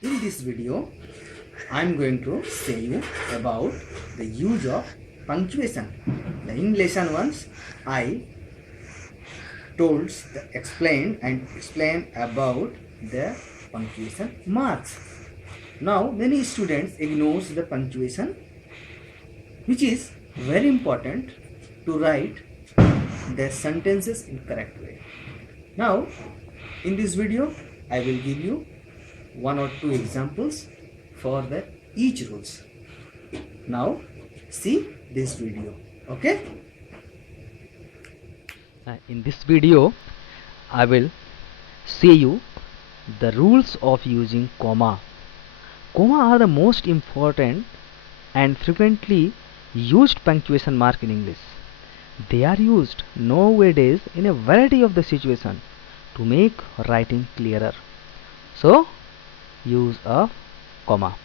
In this video, I'm going to say you about the use of punctuation. In lesson 1, I explain about the punctuation marks. Now, many students ignores the punctuation, which is very important to write the sentences in correct way. Now, in this video, I will give you one or two examples for the each rules. Now, see this video. Okay? In this video, I will show you the rules of using comma. Comma are the most important and frequently used punctuation mark in English. They are used nowadays in a variety of the situation to make writing clearer. So, use of comma.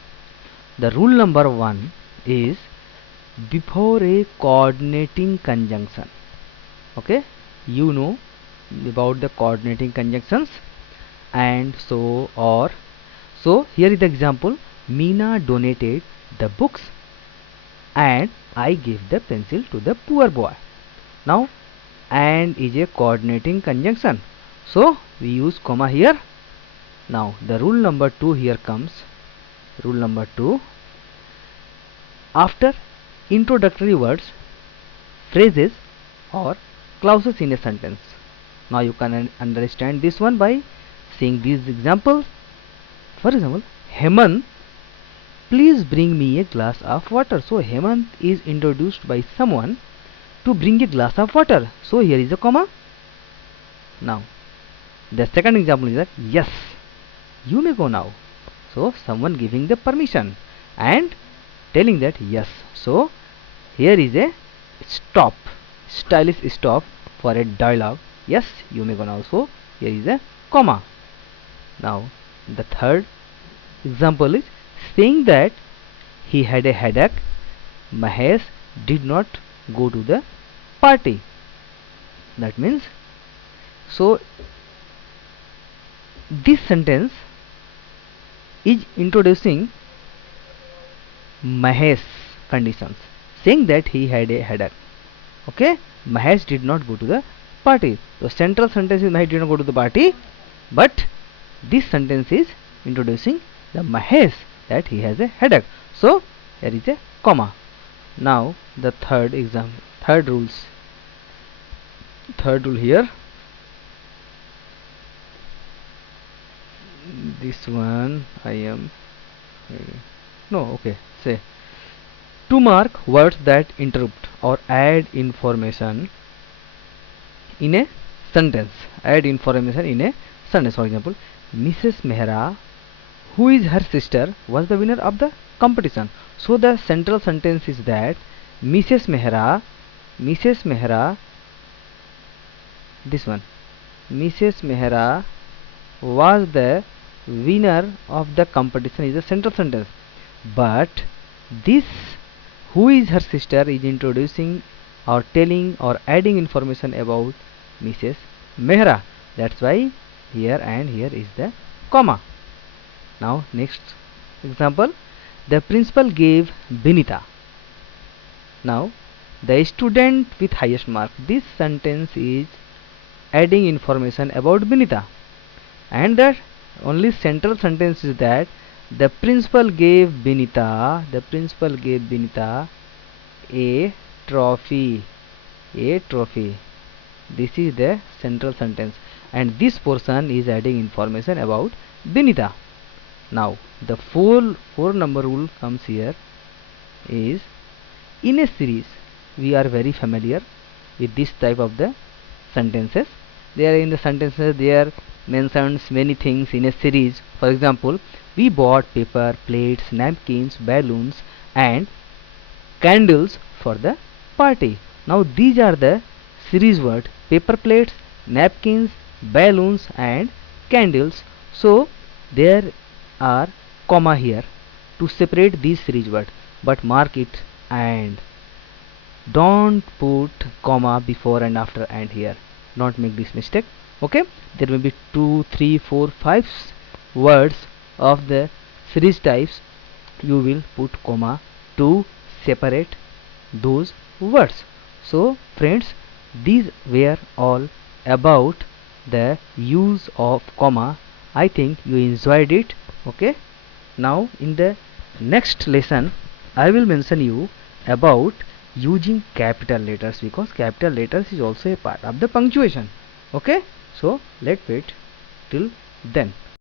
The rule number 1 is before a coordinating conjunction. Okay, you know about the coordinating conjunctions and so or. So here is the example: Meena donated the books and I gave the pencil to the poor boy. Now and is a coordinating conjunction, so we use comma here. Now the rule number 2 here comes. Rule number 2: after introductory words, phrases or clauses in a sentence. Now you can understand this one by seeing these examples. For example, Hemant, please bring me a glass of water. So Hemant is introduced by someone to bring a glass of water. So here is a comma. Now the second example is that yes, you may go now. So someone giving the permission and telling that yes. So here is a stop, stylish stop for a dialogue. Yes, you may go now. So here is a comma. Now the third example is saying that he had a headache. Mahesh did not go to the party. That means, so this sentence is introducing Mahesh conditions, saying that he had a headache. Okay, Mahesh did not go to the party. So central sentence is Mahesh did not go to the party, but this sentence is introducing the Mahesh that he has a headache. So here is a comma. Now the third rule here. This one I am no okay. Say to mark words that interrupt or add information in a sentence. Add information in a sentence. For example, Mrs. Mehra, who is her sister, was the winner of the competition. So the central sentence is that Mrs. Mehra, this one, Mrs. Mehra was the winner of the competition is the central sentence. But this who is her sister is introducing or telling or adding information about Mrs. Mehra. That's why here and here is the comma. Now next example, the principal gave Binita. Now the student with highest mark. This sentence is adding information about Binita, and the only central sentence is that the principal gave Binita a trophy. This is the central sentence, and this portion is adding information about Binita. Now the four number rule comes here is in a series. We are very familiar with this type of the sentences. There in the sentences there mentions many things in a series. For example, we bought paper, plates, napkins, balloons and candles for the party. Now these are the series word: paper plates, napkins, balloons and candles. So there are comma here to separate these series word, but mark it and don't put comma before and after and here. Don't make this mistake. Okay, there may be 2 3 4 5 words of the series types you will put comma to separate those words. So friends, these were all about the use of comma. I think you enjoyed it. Okay, now in the next lesson I will mention you about using capital letters, because capital letters is also a part of the punctuation. Okay, so let's wait till then.